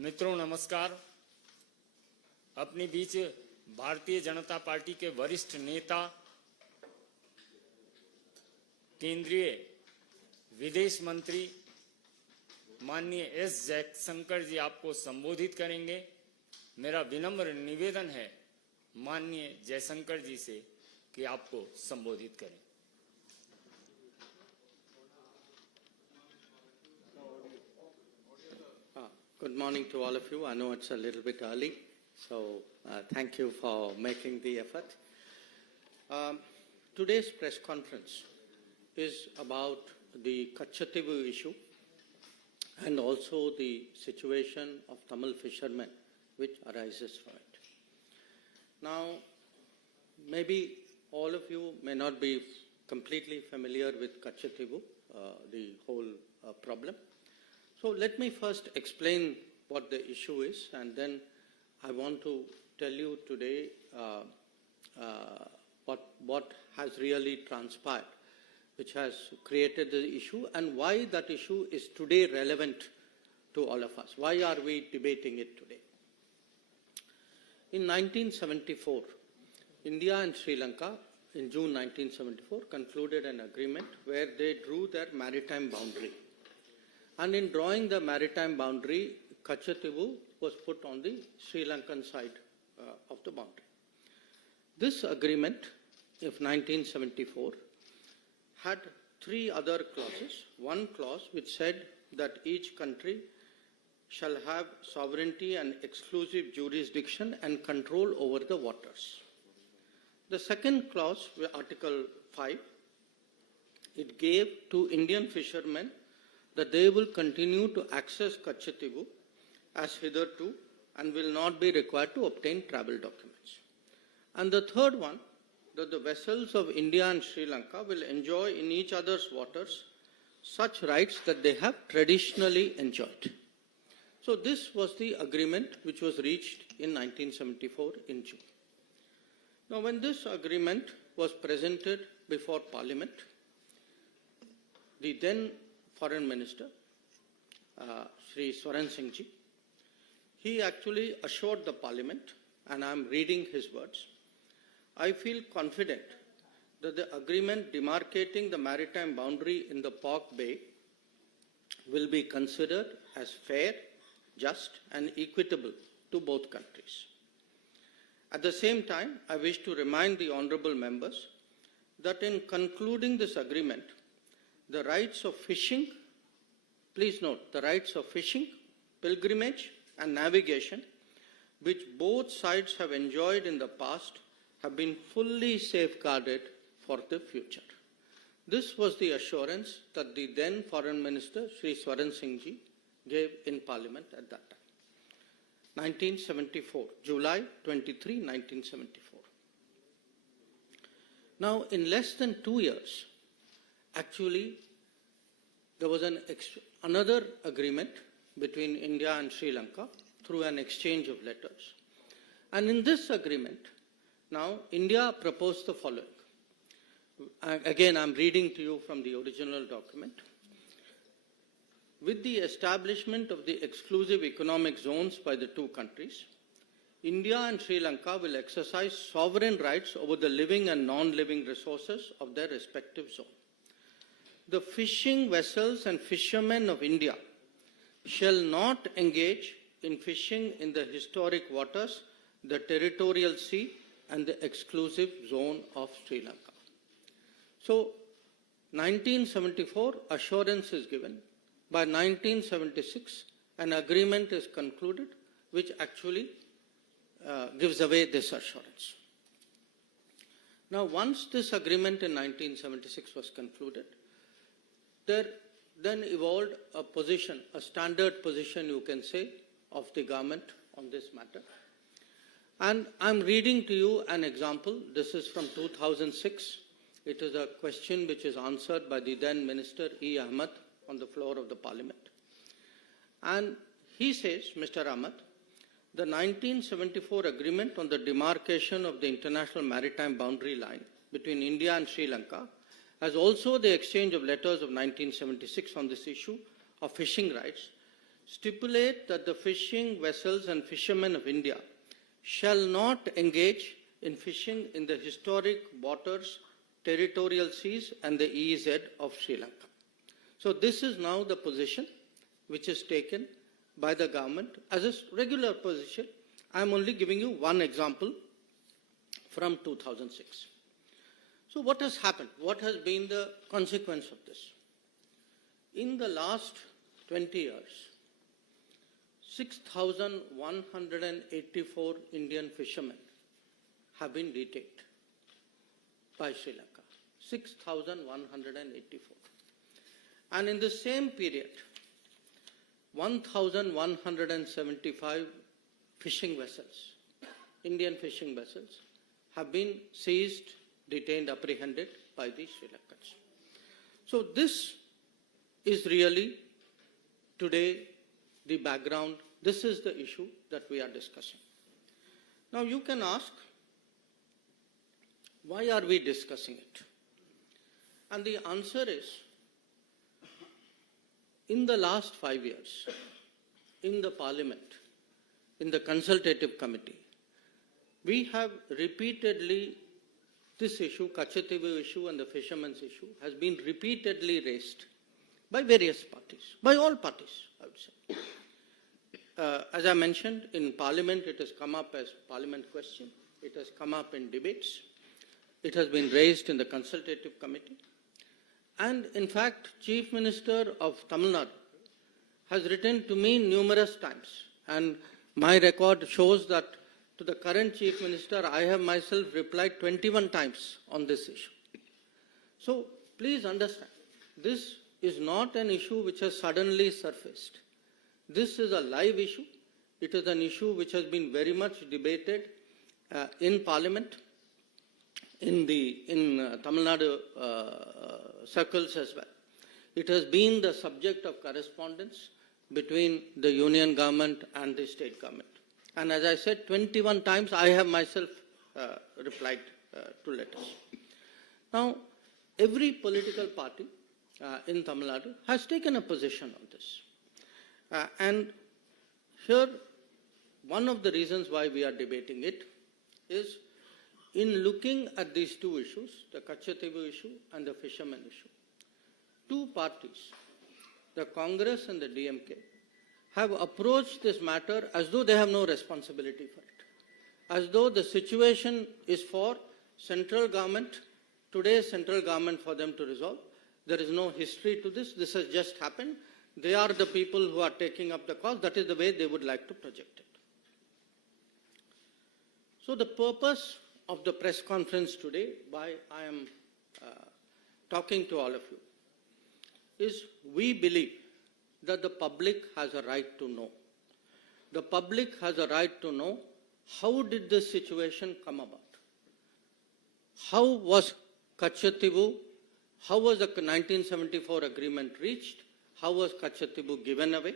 मित्रों नमस्कार। अपने बीच भारतीय जनता पार्टी के वरिष्ठ नेता केंद्रीय विदेश मंत्री माननीय एस जयशंकर जी आपको संबोधित करेंगे। मेरा विनम्र निवेदन है माननीय जयशंकर जी से कि आपको संबोधित करें। Good morning to all of you. I know it's a little bit early, so thank you for making the effort. Today's press conference is about the Kachativu issue and also the situation of Tamil fishermen which arises from it. Now, maybe all of you may not be completely familiar with Kachativu, the whole problem. So let me first explain what the issue is, and then I want to tell you today what has really transpired, which has created the issue, and why that issue is today relevant to all of us. Why are we debating it today? In 1974, India and Sri Lanka, in June 1974, concluded an agreement where they drew their maritime boundary. And in drawing the maritime boundary, Kachativu was put on the Sri Lankan side of the boundary. This agreement of 1974 had three other clauses. One clause which said that each country shall have sovereignty and exclusive jurisdiction and control over the waters. The second clause, Article 5, it gave to Indian fishermen that they will continue to access Kachativu as hitherto and will not be required to obtain travel documents. And the third one, that the vessels of India and Sri Lanka will enjoy in each other's waters such rights that they have traditionally enjoyed. So this was the agreement which was reached in 1974 in June. Now when this agreement was presented before Parliament, the then Foreign Minister, Shri S Singh ji, he actually assured the Parliament, and I am reading his words, I feel confident that the agreement demarcating the maritime boundary in the Pork Bay will be considered as fair, just and equitable to both countries. At the same time, I wish to remind the honourable members that in concluding this agreement, the rights of fishing, please note, the rights of fishing, pilgrimage and navigation, which both sides have enjoyed in the past, have been fully safeguarded for the future. This was the assurance that the then Foreign Minister, Shri S Singh ji, gave in Parliament at that time. 1974, July 23, 1974. Now, in less than 2 years, actually, there was another agreement between India and Sri Lanka through an exchange of letters. And in this agreement, now India proposed the following. Again, I'm reading to you from the original document. With the establishment of the exclusive economic zones by the two countries, India and Sri Lanka will exercise sovereign rights over the living and non-living resources of their respective zone. The fishing vessels and fishermen of India shall not engage in fishing in the historic waters, the territorial sea, and the exclusive zone of Sri Lanka. So, 1974, assurance is given. By 1976, an agreement is concluded which actually gives away this assurance. Now, once this agreement in 1976 was concluded, there then evolved a position, a standard position you can say, of the government on this matter. And I'm reading to you an example. This is from 2006. It is a question which is answered by the then Minister E. Ahmed on the floor of the Parliament. And he says, Mr. Ahmed, the 1974 agreement on the demarcation of the international maritime boundary line between India and Sri Lanka as also the exchange of letters of 1976 on this issue of fishing rights, stipulate that the fishing vessels and fishermen of India shall not engage in fishing in the historic waters, territorial seas and the EEZ of Sri Lanka. So this is now the position which is taken by the government as a regular position. I am only giving you one example from 2006. So what has happened? What has been the consequence of this? In the last 20 years, 6,184 Indian fishermen have been detained by Sri Lanka. 6,184. And in the same period, 1,175 fishing vessels, Indian fishing vessels, have been seized, detained, apprehended by the Sri Lankans. So this is really today the background. This is the issue that we are discussing. Now you can ask, why are we discussing it? And the answer is, in the last 5 years, in the Parliament, in the Consultative Committee, we have repeatedly, this issue, Kachativu issue and the fishermen's issue, has been repeatedly raised by various parties, by all parties, I would say. As I mentioned, in Parliament, it has come up as Parliament question. It has come up in debates. It has been raised in the Consultative Committee. And in fact, Chief Minister of Tamil Nadu has written to me numerous times. And my record shows that to the current Chief Minister, I have myself replied 21 times on this issue. So please understand, this is not an issue which has suddenly surfaced. This is a live issue. It is an issue which has been very much debated in Parliament, in Tamil Nadu circles as well. It has been the subject of correspondence between the union government and the state government. And as I said, 21 times I have myself replied to letters. Now, every political party in Tamil Nadu has taken a position on this. And here, one of the reasons why we are debating it is, in looking at these two issues, the Kachativu issue and the fishermen issue, two parties, the Congress and the DMK, have approached this matter as though they have no responsibility for it, as though the situation is for central government, today's central government, for them to resolve. There is no history to this. This has just happened. They are the people who are taking up the cause. That is the way they would like to project it. So the purpose of the press conference today, why I am talking to all of you, is we believe that the public has a right to know. The public has a right to know how did this situation come about. How was Kachativu, how was the 1974 agreement reached? How was Kachativu given away?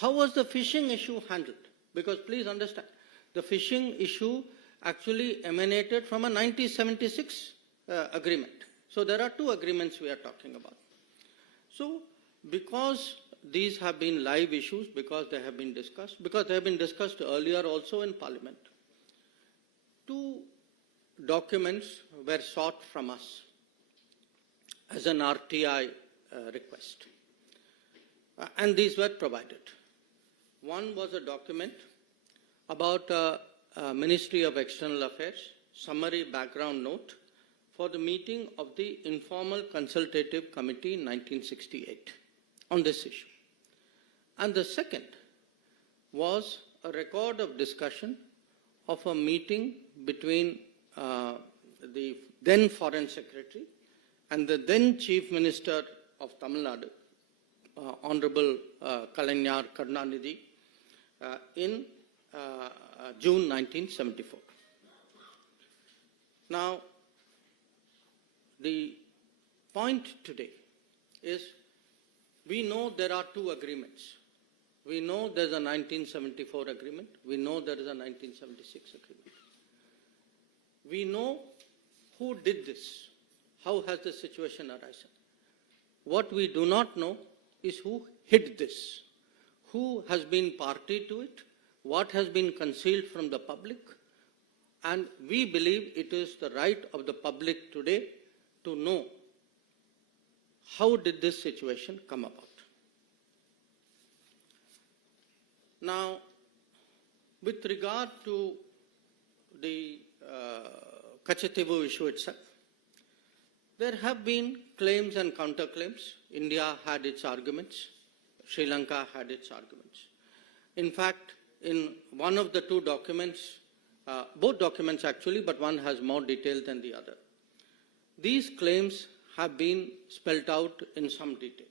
How was the fishing issue handled? Because please understand, the fishing issue actually emanated from a 1976 agreement. So there are two agreements we are talking about. So because these have been live issues, because they have been discussed earlier also in Parliament, two documents were sought from us as an RTI request. And these were provided. One was a document about Ministry of External Affairs, summary background note for the meeting of the Informal Consultative Committee in 1968 on this issue. And the second was a record of discussion of a meeting between the then Foreign Secretary and the then Chief Minister of Tamil Nadu, Honorable Kalaignar Karunanidhi, in June 1974. Now, the point today is, we know there are two agreements. We know there's a 1974 agreement. We know there is a 1976 agreement. We know who did this, how has this situation arisen? What we do not know is who hid this, who has been party to it, what has been concealed from the public, and we believe it is the right of the public today to know how did this situation come about. Now, with regard to the Kachatibu issue itself, there have been claims and counterclaims. India had its arguments. Sri Lanka had its arguments. In fact, in one of the two documents, both documents actually, but one has more detail than the other, these claims have been spelled out in some detail.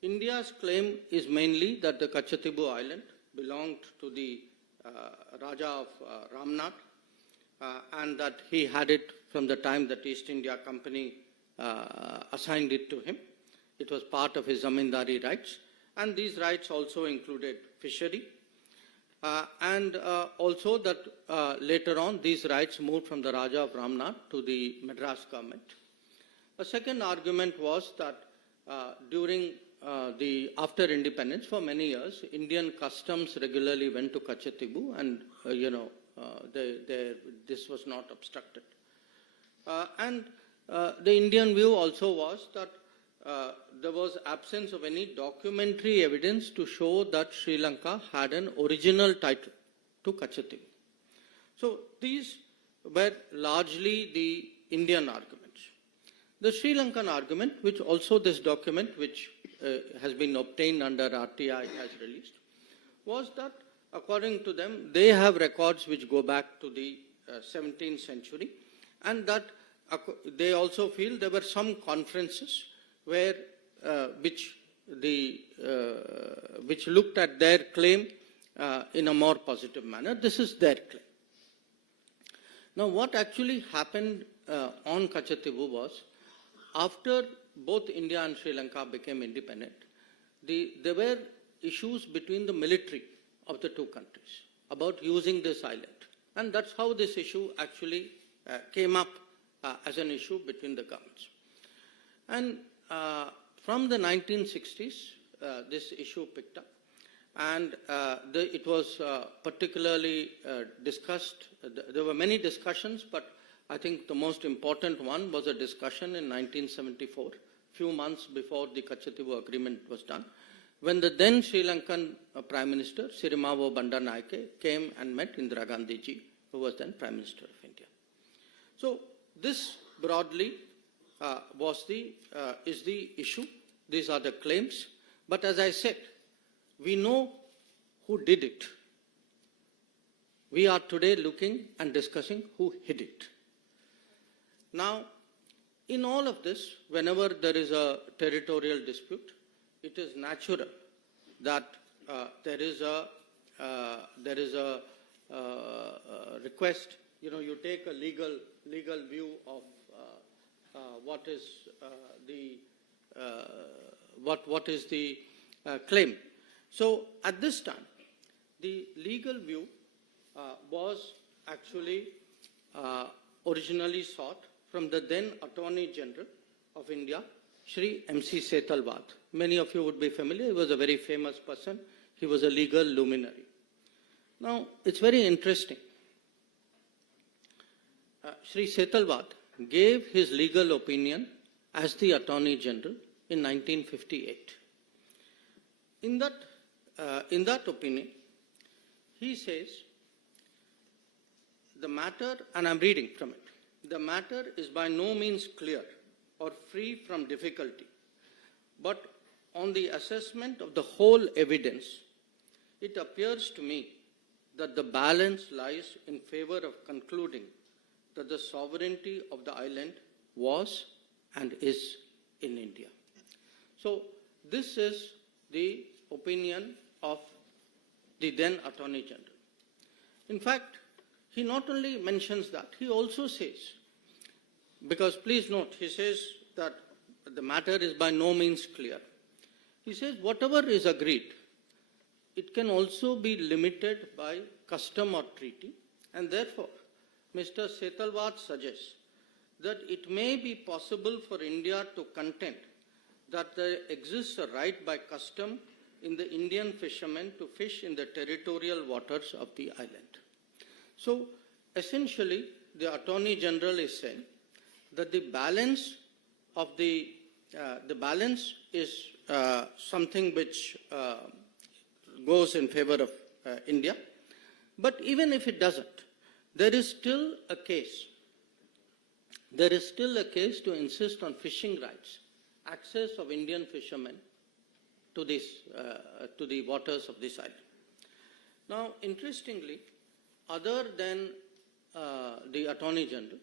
India's claim is mainly that the Kachatibu island belonged to the Raja of Ramnath, and that he had it from the time that East India Company assigned it to him. It was part of his zamindari rights, and these rights also included fishery, and also that later on these rights moved from the Raja of Ramnath to the Madras government. A second argument was that during after independence, for many years, Indian customs regularly went to Kachatibu, and this was not obstructed. And the Indian view also was that there was absence of any documentary evidence to show that Sri Lanka had an original title to Kachatibu. So these were largely the Indian arguments. The Sri Lankan argument, which also this document, which has been obtained under RTI, has released, was that according to them, they have records which go back to the 17th century, and that they also feel there were some conferences where which looked at their claim in a more positive manner. This is their claim. Now, what actually happened on Kachatibu was, after both India and Sri Lanka became independent, there were issues between the military of the two countries about using this island. And that's how this issue actually came up as an issue between the governments. And from the 1960s, this issue picked up. And it was particularly discussed. There were many discussions, but I think the most important one was a discussion in 1974, few months before the Kachatibu agreement was done, when the then Sri Lankan Prime Minister, Sirimavo Bandaranaike, came and met Indira Gandhi ji, who was then Prime Minister of India. So this broadly is the issue. These are the claims. But as I said, we know who did it. We are today looking and discussing who hid it. Now, in all of this, whenever there is a territorial dispute, it is natural that there is a request. You take a legal view of what is the claim. So at this time, the legal view was actually originally sought from the then Attorney General of India, Shri M.C. Setalvad. Many of you would be familiar. He was a very famous person. He was a legal luminary. Now, it's very interesting. Shri Setalvad gave his legal opinion as the Attorney General in 1958. In that opinion, he says, the matter, and I'm reading from it, the matter is by no means clear or free from difficulty, but on the assessment of the whole evidence, it appears to me that the balance lies in favor of concluding that the sovereignty of the island was and is in India. So this is the opinion of the then Attorney General. In fact, he not only mentions that, he also says, because please note, he says that the matter is by no means clear. He says whatever is agreed, it can also be limited by custom or treaty, and therefore Mr. Setalvad suggests that it may be possible for India to contend that there exists a right by custom in the Indian fishermen to fish in the territorial waters of the island. So, essentially, the Attorney General is saying that the balance is something which goes in favor of India. But even if it doesn't, there is still a case. There is still a case to insist on fishing rights, access of Indian fishermen to the waters of this island. Now, interestingly, other than the Attorney General,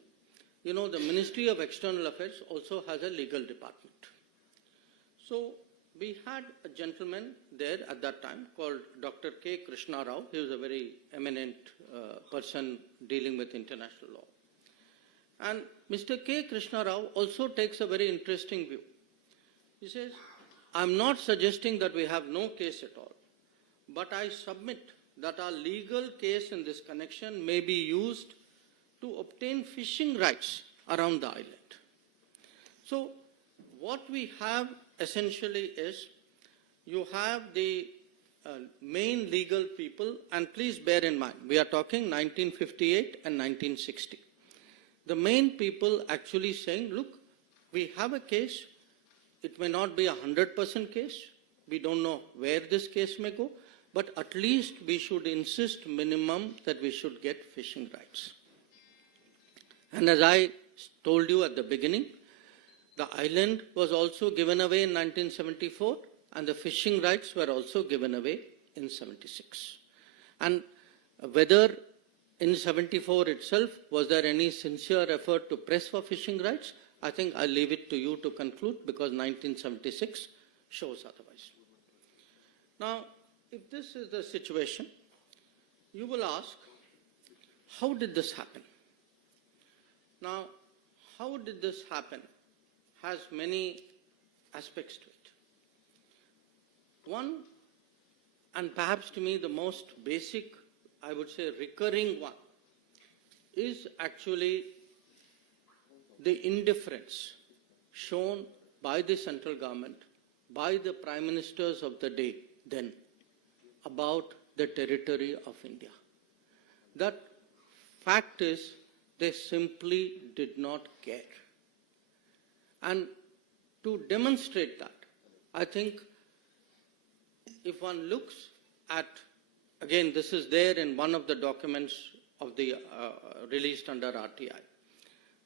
you know, the Ministry of External Affairs also has a legal department. So, we had a gentleman there at that time called Dr. K. Krishna Rao. He was a very eminent person dealing with international law. And Mr. K. Krishna Rao also takes a very interesting view. He says, I'm not suggesting that we have no case at all, but I submit that our legal case in this connection may be used to obtain fishing rights around the island. So, what we have essentially is, you have the main legal people, and please bear in mind, we are talking 1958 and 1960. The main people actually saying, look, we have a case, it may not be 100% case, we don't know where this case may go, but at least we should insist minimum that we should get fishing rights. And as I told you at the beginning, the island was also given away in 1974 and the fishing rights were also given away in 76. And whether in 74 itself, was there any sincere effort to press for fishing rights? I think I'll leave it to you to conclude because 1976 shows otherwise. Now, if this is the situation, you will ask, how did this happen? Now, how did this happen has many aspects to it. One, and perhaps to me the most basic, I would say recurring one, is actually the indifference shown by the central government, by the prime ministers of the day then, about the territory of India. That fact is, they simply did not care. And to demonstrate that, I think if one looks at, again, this is there in one of the documents of the released under RTI.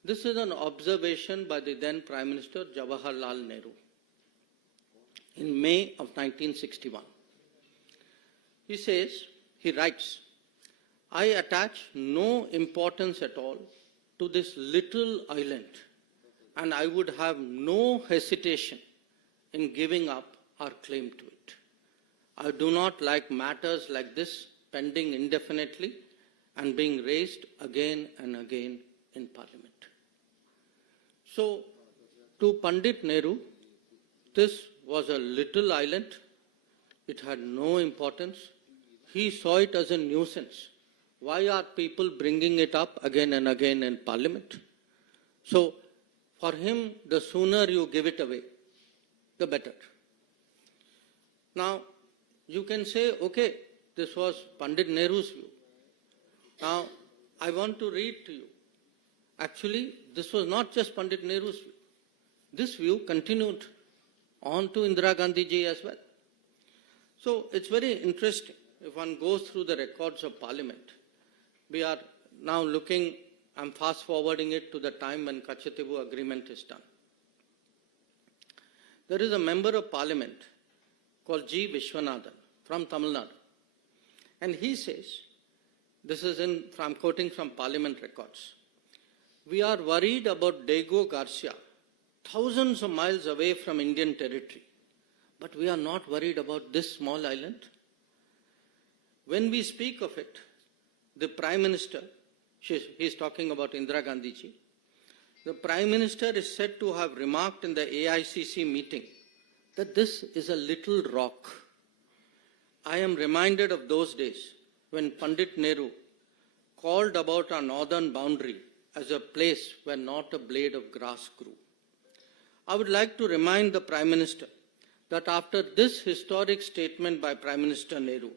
This is an observation by the then Prime Minister Jawaharlal Nehru in May of 1961. He says, he writes, I attach no importance at all to this little island, and I would have no hesitation in giving up our claim to it. I do not like matters like this pending indefinitely and being raised again and again in Parliament. So, to Pandit Nehru, this was a little island. It had no importance. He saw it as a nuisance. Why are people bringing it up again and again in Parliament? So, for him, the sooner you give it away, the better. Now, you can say, okay, this was Pandit Nehru's view. Now, I want to read to you. Actually, this was not just Pandit Nehru's view. This view continued on to Indira Gandhi ji as well. So, it's very interesting. If one goes through the records of Parliament, we are now looking, I'm fast forwarding it to the time when Kachatibu agreement is done. There is a member of Parliament called G. Vishwanathan from Tamil Nadu. And he says, this is I'm quoting from Parliament records, we are worried about Diego Garcia, thousands of miles away from Indian territory, but we are not worried about this small island. When we speak of it, the Prime Minister, he's talking about Indira Gandhi ji, the Prime Minister is said to have remarked in the AICC meeting that this is a little rock. I am reminded of those days when Pandit Nehru called about our northern boundary as a place where not a blade of grass grew. I would like to remind the Prime Minister that after this historic statement by Prime Minister Nehru,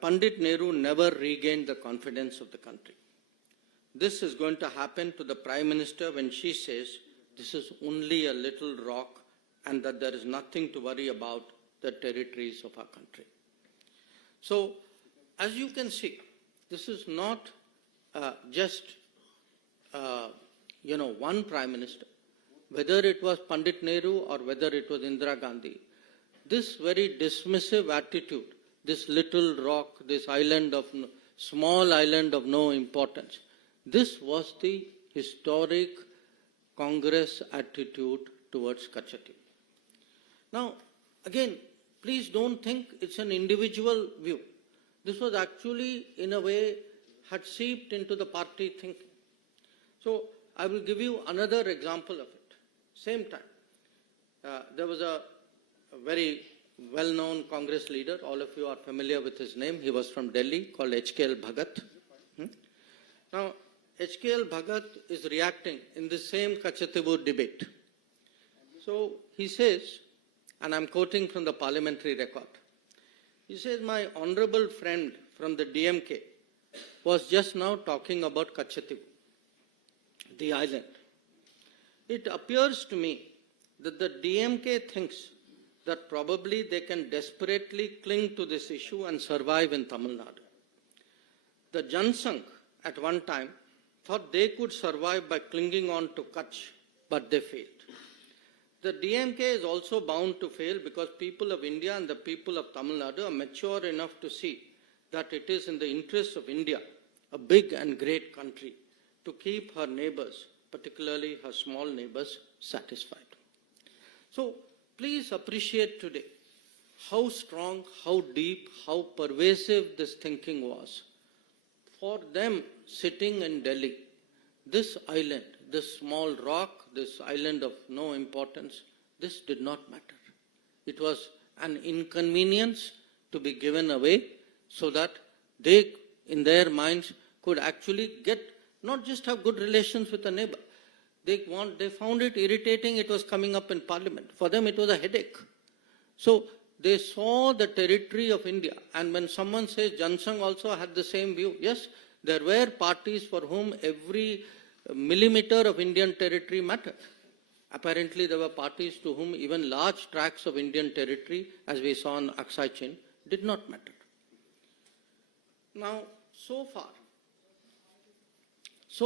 Pandit Nehru never regained the confidence of the country. This is going to happen to the Prime Minister when she says this is only a little rock and that there is nothing to worry about the territories of our country. So, as you can see, this is not just one Prime Minister, whether it was Pandit Nehru or whether it was Indira Gandhi. This very dismissive attitude, this little rock, this small island of no importance, this was the historic Congress attitude towards Kachati. Now, again, please don't think it's an individual view. This was actually, in a way, had seeped into the party thinking. So, I will give you another example of it. Same time, there was a very well-known Congress leader, all of you are familiar with his name, he was from Delhi, called HKL Bhagat. Now, HKL Bhagat is reacting in the same Kachatibu debate. So, he says, and I'm quoting from the parliamentary record, he says, my honorable friend from the DMK was just now talking about Kachatibu, the island. It appears to me that the DMK thinks that probably they can desperately cling to this issue and survive in Tamil Nadu. The Jansangh at one time thought they could survive by clinging on to Kutch, but they failed. The DMK is also bound to fail because people of India and the people of Tamil Nadu are mature enough to see that it is in the interest of India, a big and great country, to keep her neighbors, particularly her small neighbors, satisfied. So, please appreciate today how strong, how deep, how pervasive this thinking was. For them sitting in Delhi, this island, this small rock, this island of no importance, this did not matter. It was an inconvenience to be given away so that they, in their minds, could actually not just have good relations with a neighbor. They found it irritating, it was coming up in parliament. For them, it was a headache. So, they saw the territory of India. And when someone says Jansangh also had the same view, yes, there were parties for whom every millimeter of Indian territory mattered. Apparently, there were parties to whom even large tracts of Indian territory, as we saw in Aksai Chin, did not matter. Now, so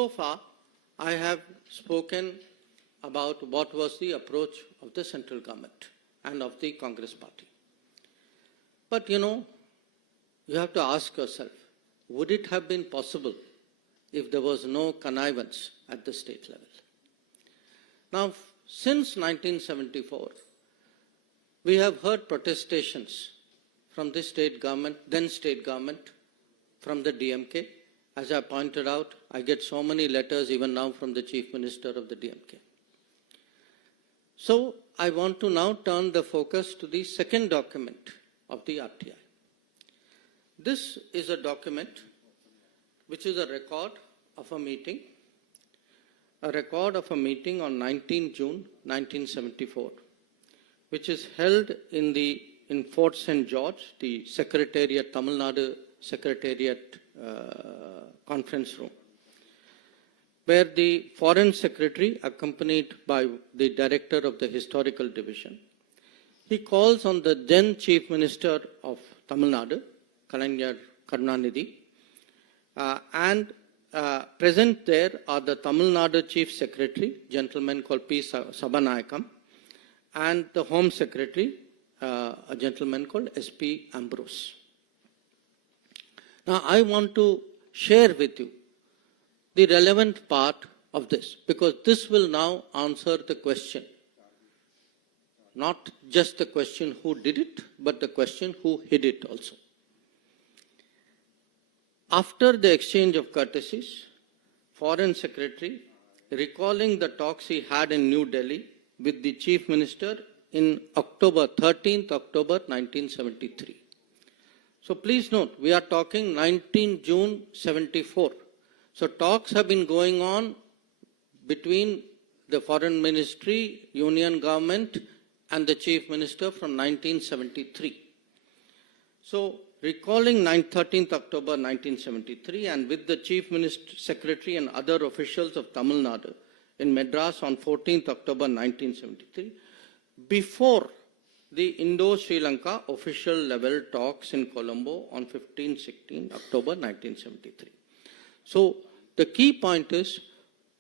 far, I have spoken about what was the approach of the central government and of the Congress party. But you have to ask yourself, would it have been possible if there was no connivance at the state level? Now, since 1974, we have heard protestations from the state government, then state government, from the DMK. As I pointed out, I get so many letters even now from the Chief Minister of the DMK. So, I want to now turn the focus to the second document of the RTI. This is a document which is a record of a meeting on 19 June 1974, which is held in Fort St. George, the Secretariat, Tamil Nadu Secretariat conference room, where the Foreign Secretary, accompanied by the Director of the Historical Division, he calls on the then Chief Minister of Tamil Nadu, Kalaignar Karunanidhi, and present there are the Tamil Nadu Chief Secretary, gentleman called P. Sabanayakam, and the Home Secretary, a gentleman called S.P. Ambrose. Now, I want to share with you the relevant part of this, because this will now answer the question, not just the question who did it, but the question who hid it also. After the exchange of courtesies, Foreign Secretary, recalling the talks he had in New Delhi with the Chief Minister in 13th October 1973. So please note, we are talking 19 June 74. So talks have been going on between the Foreign Ministry, Union Government and the Chief Minister from 1973. So recalling 13th October 1973 and with the Chief Minister, Secretary and other officials of Tamil Nadu in Madras on 14th October 1973, before the Indo-Sri Lanka official level talks in Colombo on 15-16 October 1973. So the key point is,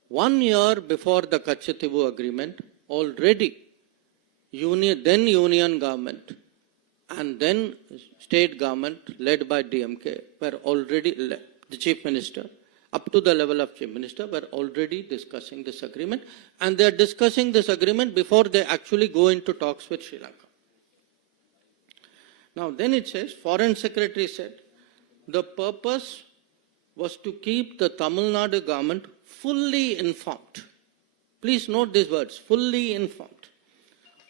1 year before the Kachatibu agreement, already then Union government and then state government led by DMK were already, the Chief Minister, up to the level of Chief Minister, were already discussing this agreement, and they are discussing this agreement before they actually go into talks with Sri Lanka. Now then it says, Foreign Secretary said, the purpose was to keep the Tamil Nadu government fully informed. Please note these words, fully informed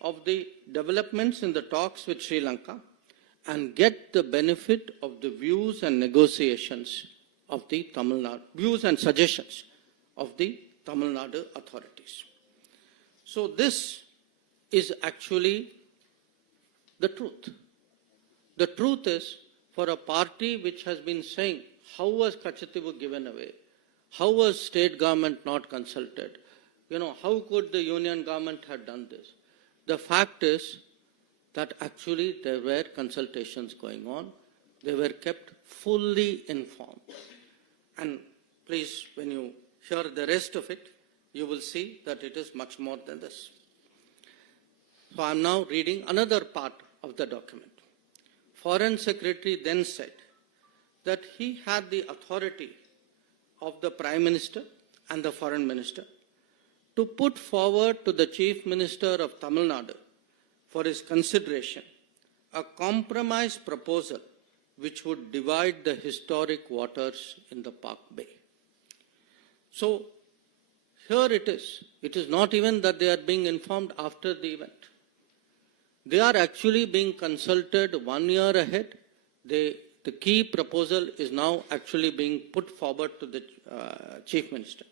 of the developments in the talks with Sri Lanka and get the benefit of the views and negotiations of the Tamil Nadu, views and suggestions of the Tamil Nadu authorities. So this is actually the truth. The truth is, for a party which has been saying, how was Kachatibu given away? How was state government not consulted? How could the union government have done this? The fact is that actually there were consultations going on. They were kept fully informed. And please, when you hear the rest of it, you will see that it is much more than this. So I am now reading another part of the document. Foreign Secretary then said that he had the authority of the Prime Minister and the Foreign Minister to put forward to the Chief Minister of Tamil Nadu for his consideration a compromise proposal which would divide the historic waters in the Park Bay. So here it is. It is not even that they are being informed after the event. They are actually being consulted 1 year ahead. The key proposal is now actually being put forward to the Chief Minister.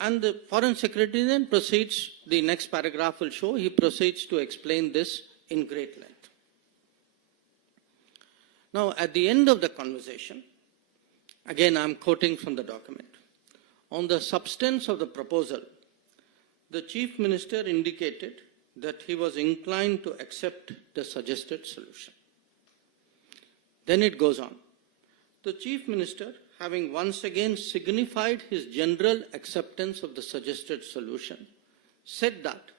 And the Foreign Secretary then proceeds, the next paragraph will show, he proceeds to explain this in great length. Now, at the end of the conversation, again I am quoting from the document, on the substance of the proposal, the Chief Minister indicated that he was inclined to accept the suggested solution. Then it goes on. The Chief Minister, having once again signified his general acceptance of the suggested solution, said that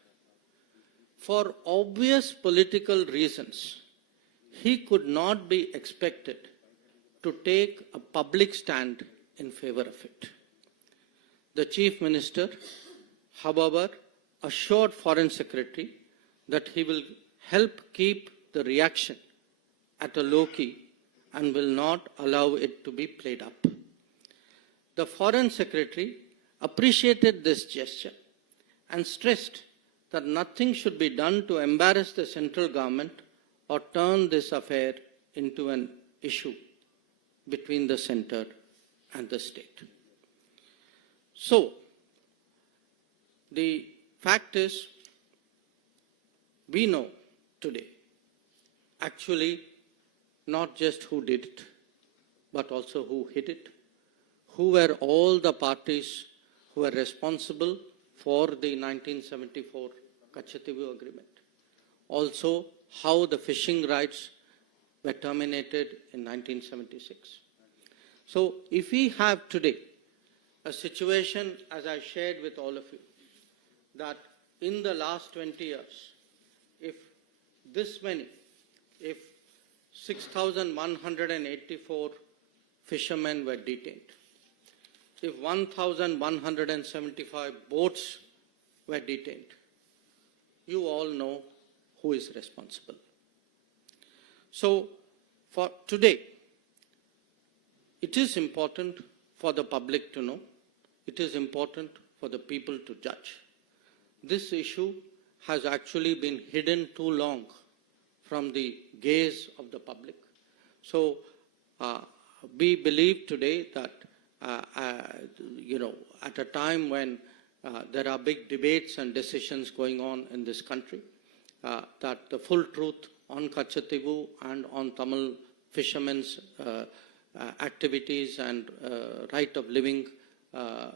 for obvious political reasons, he could not be expected to take a public stand in favor of it. The Chief Minister, however, assured Foreign Secretary that he will help keep the reaction at a low key and will not allow it to be played up. The Foreign Secretary appreciated this gesture and stressed that nothing should be done to embarrass the central government or turn this affair into an issue between the center and the state. So, the fact is, we know today actually not just who did it, but also who hid it, who were all the parties who were responsible for the 1974 Kachatibu agreement. Also, how the fishing rights were terminated in 1976. So, if we have today a situation, as I shared with all of you, that in the last 20 years, if 6,184 fishermen were detained, if 1,175 boats were detained, you all know who is responsible. So, for today, it is important for the public to know, it is important for the people to judge. This issue has actually been hidden too long from the gaze of the public. So, we believe today that at a time when there are big debates and decisions going on in this country, that the full truth on Kachativu and on Tamil fishermen's activities and right of living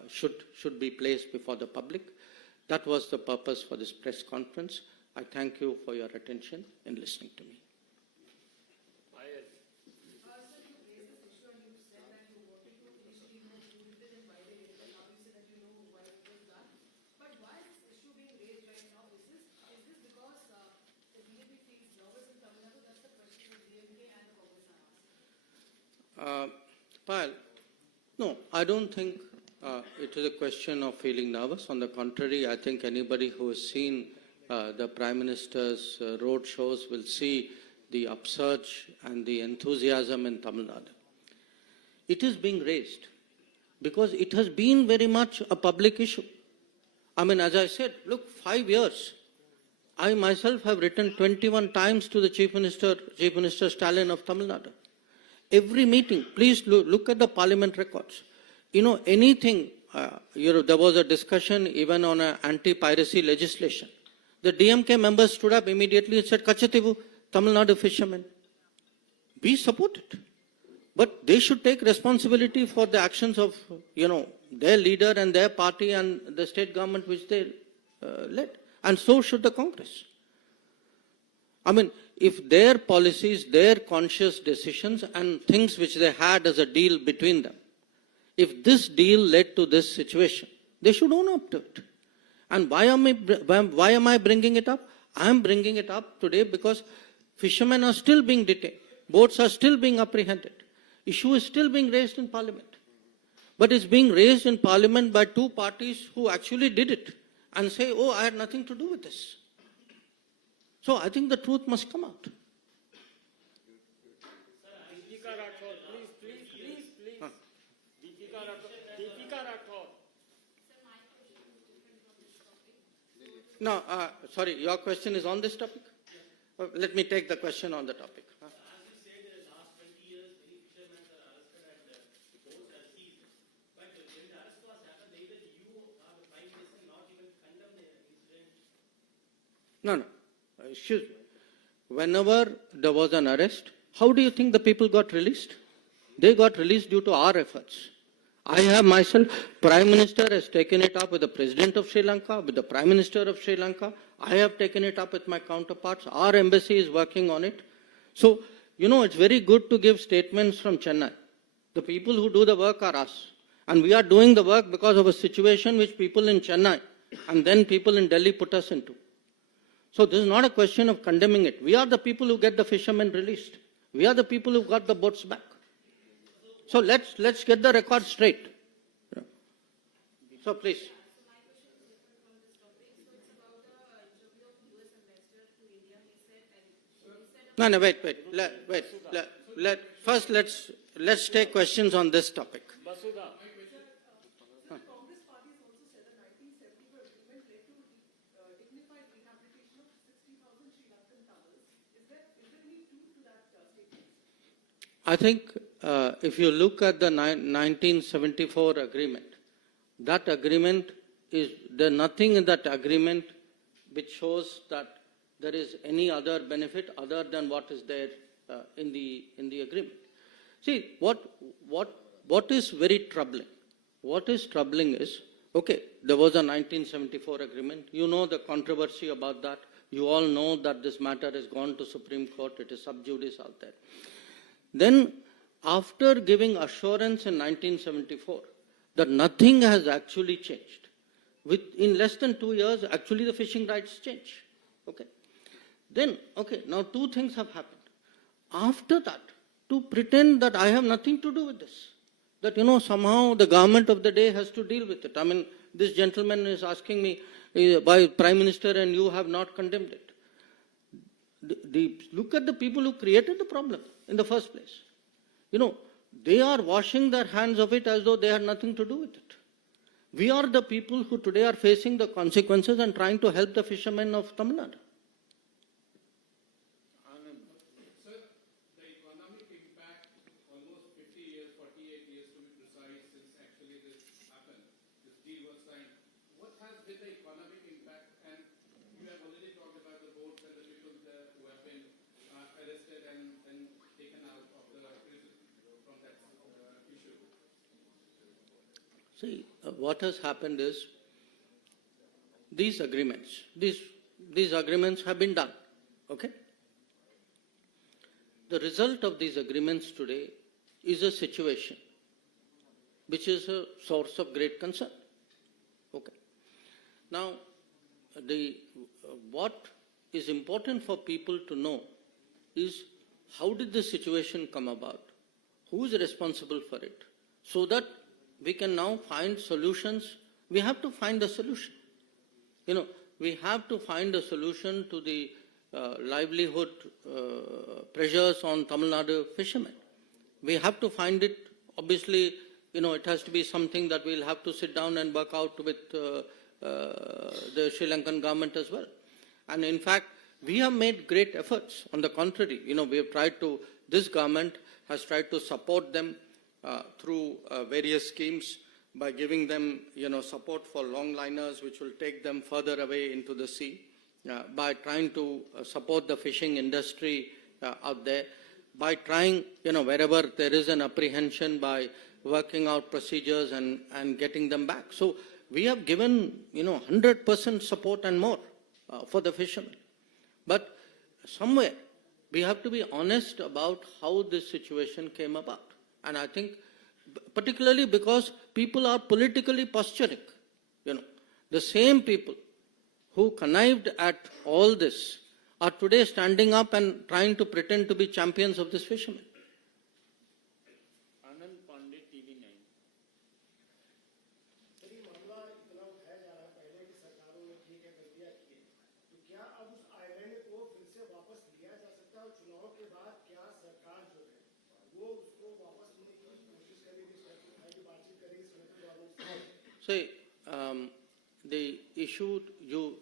should be placed before the public. That was the purpose for this press conference. I thank you for your attention in listening to me. Payal, no, I don't think it is a question of feeling nervous. On the contrary, I think anybody who has seen the Prime Minister's road shows will see the upsurge and the enthusiasm in Tamil Nadu. It is being raised because it has been very much a public issue. I mean, as I said, look, 5 years. I myself have written 21 times to the Chief Minister Stalin of Tamil Nadu. Every meeting, please look at the parliament records. Anything, there was a discussion even on an anti-piracy legislation. The DMK members stood up immediately and said, Kachativu, Tamil Nadu fishermen, we support it. But they should take responsibility for the actions of, their leader and their party and the state government which they led. And so should the Congress. I mean, if their policies, their conscious decisions and things which they had as a deal between them, if this deal led to this situation, they should own up to it. And why am I bringing it up? I am bringing it up today because fishermen are still being detained. Boats are still being apprehended. Issue is still being raised in Parliament. But it's being raised in Parliament by two parties who actually did it and say, oh, I had nothing to do with this. So I think the truth must come out. Deepika Rathod, please. Deepika Rathod. No, sorry, your question is on this topic? Let me take the question on the topic. No. Excuse me. Whenever there was an arrest, how do you think the people got released? They got released due to our efforts. I have myself, Prime Minister has taken it up with the President of Sri Lanka, with the Prime Minister of Sri Lanka. I have taken it up with my counterparts. Our embassy is working on it. So, it's very good to give statements from Chennai. The people who do the work are us. And we are doing the work because of a situation which people in Chennai and then people in Delhi put us into. So this is not a question of condemning it. We are the people who get the fishermen released. We are the people who got the boats back. So let's get the record straight. So please. No, wait. First, let's take questions on this topic. Basudha. I think if you look at the 1974 agreement, that agreement there's nothing in that agreement which shows that there is any other benefit other than what is there in the agreement. See, what is very troubling? What is troubling is, okay, there was a 1974 agreement. You know the controversy about that. You all know that this matter has gone to Supreme Court. It is sub judice out there. Then, after giving assurance in 1974 that nothing has actually changed, in less than 2 years, actually the fishing rights change. Okay. Then, okay, now two things have happened. After that, to pretend that I have nothing to do with this, that, somehow the government of the day has to deal with it. I mean, this gentleman is asking me, why Prime Minister and you have not condemned it. Look at the people who created the problem in the first place. They are washing their hands of it as though they had nothing to do with it. We are the people who today are facing the consequences and trying to help the fishermen of Tamil Nadu. Sir, the economic impact, almost 50 years, 48 years to be precise, since See, what has happened is these agreements have been done, okay? The result of these agreements today is a situation which is a source of great concern, okay? Now, what is important for people to know is how did the situation come about? Who is responsible for it? So that we can now find solutions. We have to find a solution. You know, we have to find a solution to the livelihood pressures on Tamil Nadu fishermen. We have to find it. Obviously, you know, it has to be something that we'll have to sit down and work out with the Sri Lankan government as well. And in fact, we have made great efforts. On the contrary, you know, we have tried to, this government has tried to support them through various schemes by giving them, you know, support for longliners which will take them further away into the sea, by trying to support the fishing industry out there, by trying, you know, wherever there is an apprehension, by working out procedures and getting them back. So we have given, you know, 100% support and more for the fishermen. But somewhere we have to be honest about how this situation came about. And I think particularly because people are politically posturing, you know, the same people who connived at all this are today standing up and trying to pretend to be champions of this fisherman. See, the issue, you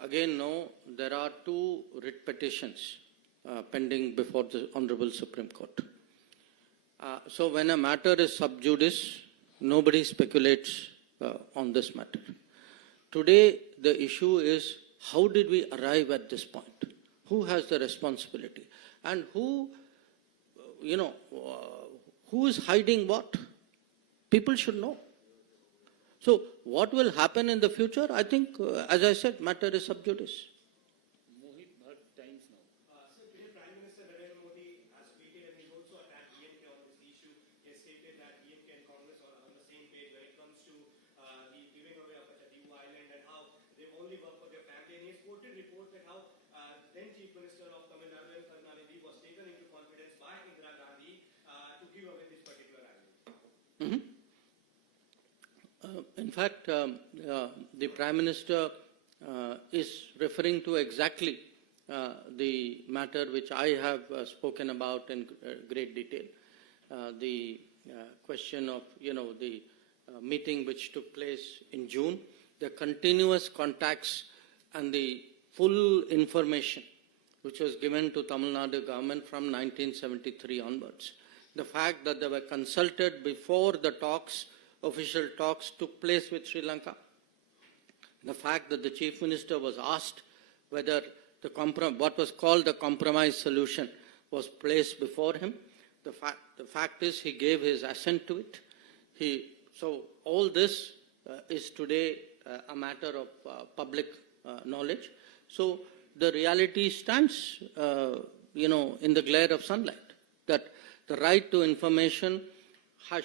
again know, there are two writ petitions pending before the Honorable Supreme Court. So when a matter is sub judice, nobody speculates on this matter. Today, the issue is how did we arrive at this point? Who has the responsibility? And who, you know, who is hiding what? People should know. So what will happen in the future? I think, as I said, matter is sub judice. Sir, today Prime Minister Narendra Modi has tweeted and he also attacked DMK on this issue. He has stated that DMK and Congress are on the same page when it comes to the giving away of Chattivu Island and how they only work for their family. And he has quoted reports that how then Chief Minister of Tamil Nadu and Karnataka was taken into confidence by Indira Gandhi to give away this particular island. Mm-hmm. In fact, the Prime Minister is referring to exactly the matter which I have spoken about in great detail. The question of, you know, the meeting which took place in June, the continuous contacts and the full information which was given to Tamil Nadu government from 1973 onwards. The fact that they were consulted before the talks, official talks took place with Sri Lanka. The fact that the Chief Minister was asked whether the what was called the compromise solution was placed before him. The fact is he gave his assent to it. So all this is today a matter of public knowledge. So the reality stands, you know, in the glare of sunlight, that the right to information has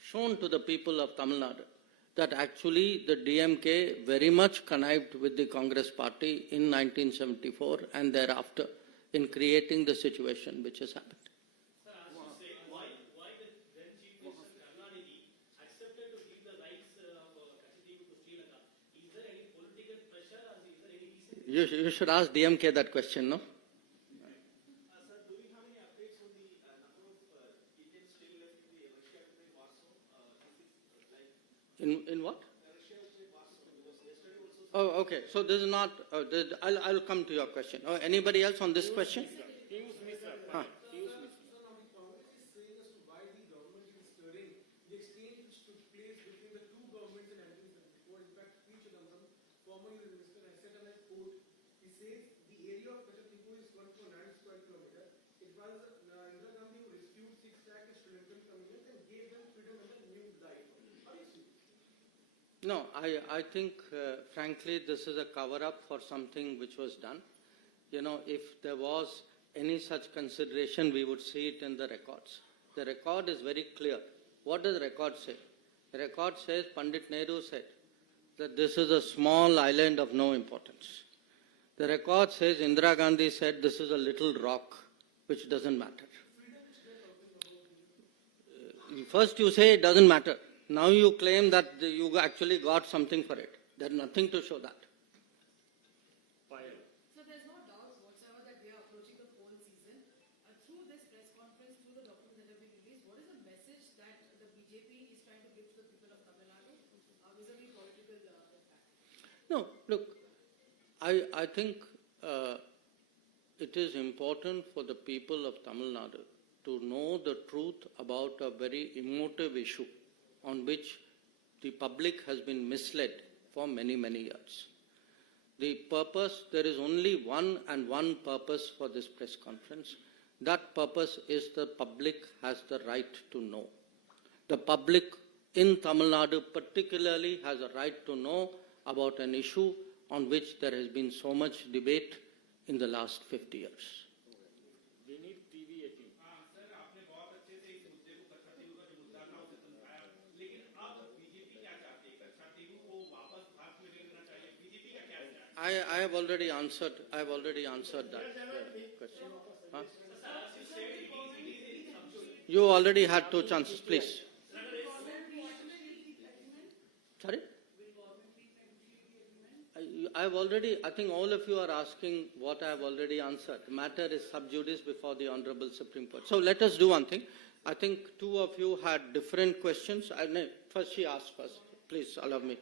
shown to the people of Tamil Nadu that actually the DMK very much connived with the Congress party in 1974 and thereafter in creating the situation which has happened. Sir, I was to say, why the then Chief Minister Karnataka accepted to give the rights of Chattivu to Sri Lanka? Is there any political pressure or is there any reason? You should ask DMK that question, no? Sir, do we have any updates on the number of Indians still left in the Russia today, Warsaw? In what? Russia today, Warsaw, because yesterday also. Oh, okay. So this is not. I'll come to your question. Oh, anybody else on this question? Huh. No, I think, frankly, this is a cover-up for something which was done. You know, if there was any such consideration, we would see it in the records. The record is very clear. What does the record say? The record says, Pandit Nehru said that this is a small island of no importance. The record says Indira Gandhi said this is a little rock which doesn't matter. First you say it doesn't matter. Now you claim that you actually got something for it. There's nothing to show that. So there's no doubt whatsoever that we are approaching the poll season. Through this press conference, through the documents that have been released, what is the message that the BJP is trying to give to the people of Tamil Nadu vis-a-vis political impact? No, look, I think it is important for the people of Tamil Nadu to know the truth about a very emotive issue on which the public has been misled for many, many years. The purpose, there is only one purpose for this press conference. That purpose is the public has the right to know. The public in Tamil Nadu particularly has a right to know about an issue on which there has been so much debate in the last 50 years. We need TV 18. Sir आपने बहुत अच्छे से इस मुद्दे को कच्चा तेलुगु का जो मुद्दा था उसे समझाया लेकिन अब बीजेपी क्या चाहती है कच्चा तेलुगु को वापस भारत में लेना चाहिए बीजेपी का क्या है I have already answered that question. Huh? You already had two chances, please. Sorry? I think all of you are asking what I have already answered. The matter is sub judice before the Honorable Supreme Court. So let us do one thing. I think two of you had different questions. First she asked first. Please allow me.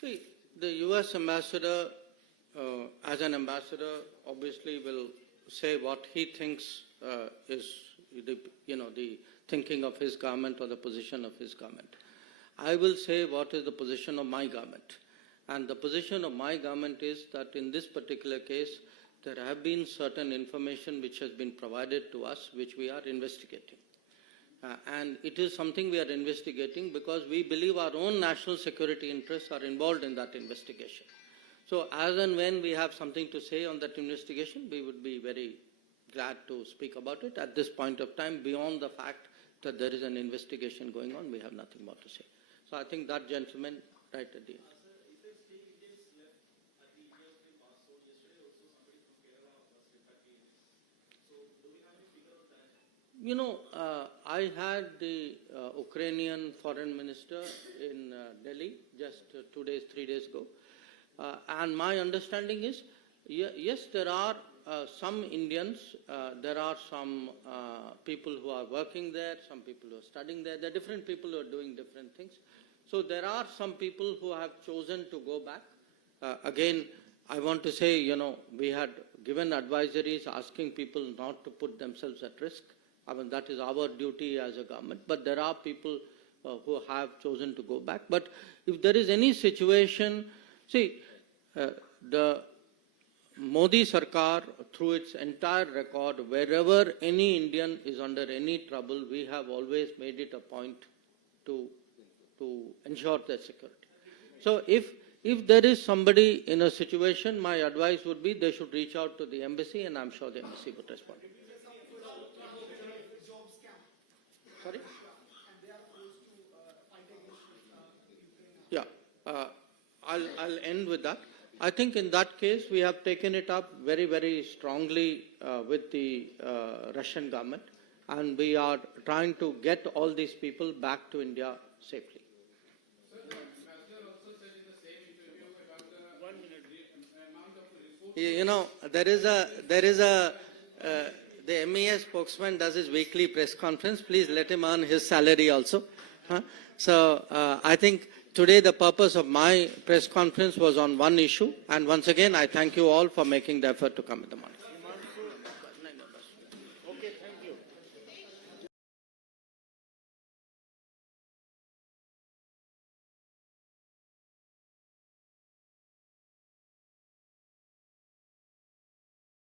See, the US ambassador, as an ambassador, obviously will say what he thinks is the thinking of his government or the position of his government. I will say what is the position of my government. And the position of my government is that in this particular case, there have been certain information which has been provided to us, which we are investigating. And it is something we are investigating because we believe our own national security interests are involved in that investigation. So as and when we have something to say on that investigation, we would be very glad to speak about it. At this point of time, beyond the fact that there is an investigation going on, we have nothing more to say. So I think that gentleman right at the end. You know, I had the Ukrainian foreign minister in Delhi just 2 days, 3 days ago. And my understanding is, yes, there are some Indians, there are some people who are working there, some people who are studying there. There are different people who are doing different things. So there are some people who have chosen to go back. Again, I want to say, you know, we had given advisories asking people not to put themselves at risk. I mean, that is our duty as a government. But there are people who have chosen to go back. But if there is any situation, see, the Modi Sarkar, through its entire record, wherever any Indian is under any trouble, we have always made it a point to ensure their security. So if there is somebody in a situation, my advice would be they should reach out to the embassy, and I'm sure the embassy would respond. Sorry? Yeah, I'll end with that. I think in that case, we have taken it up very, very strongly with the Russian government, and we are trying to get all these people back to India safely. You know, the MES spokesman does his weekly press conference. Please let him earn his salary also. So I think today the purpose of my press conference was on one issue. And once again, I thank you all for making the effort to come in the morning.